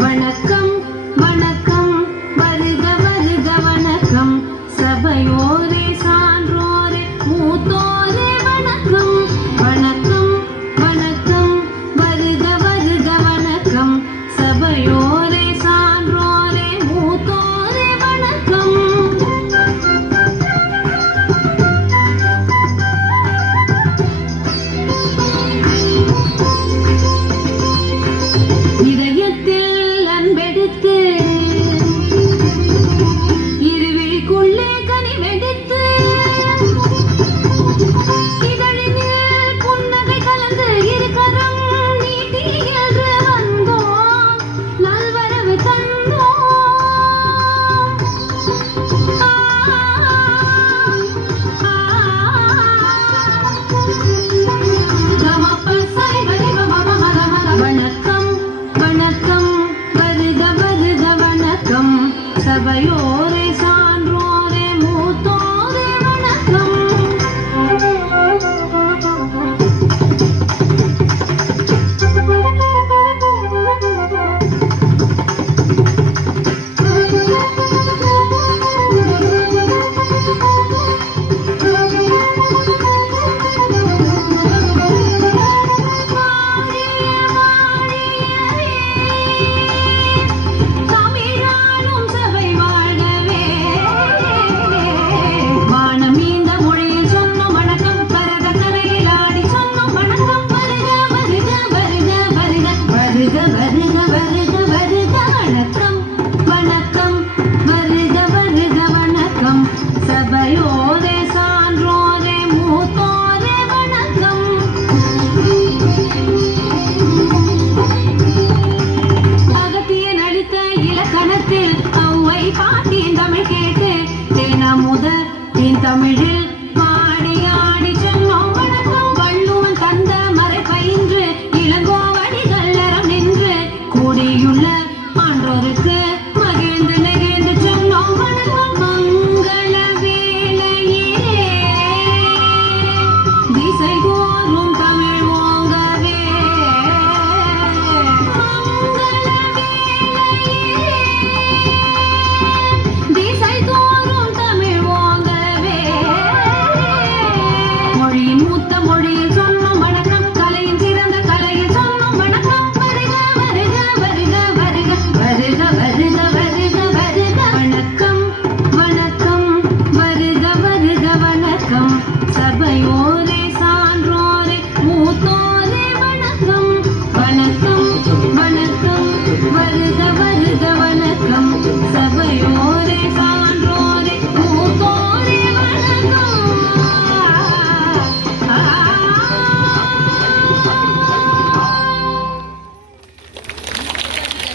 வணக்கம் வணக்கம் வருக வருக வணக்கம் சபையோரே சான்றோரே மூத்தோரே வணக்கம் வணக்கம் வணக்கம் வருக வருக வணக்கம் சபையோரே சான்றோரே மூத்தோரே வணக்கம் சபையோரே சான்றோரே மூத்தோரே வணக்கம் சபையோரே சான்றோரே மூத்தோரே வணக்கம் அகத்தியன் அளித்த இலக்கணத்தில் ஔவை பாட்டின் தமிழ் கேட்டு தேனமுத என் தமிழில் பாடி ஆடி சொன்னோம் வணக்கம் வள்ளுவன் தந்த மறை பயின்று இளங்கோவடிகள் அறம் நின்று கூடியுள்ள ஆன்றோருக்கு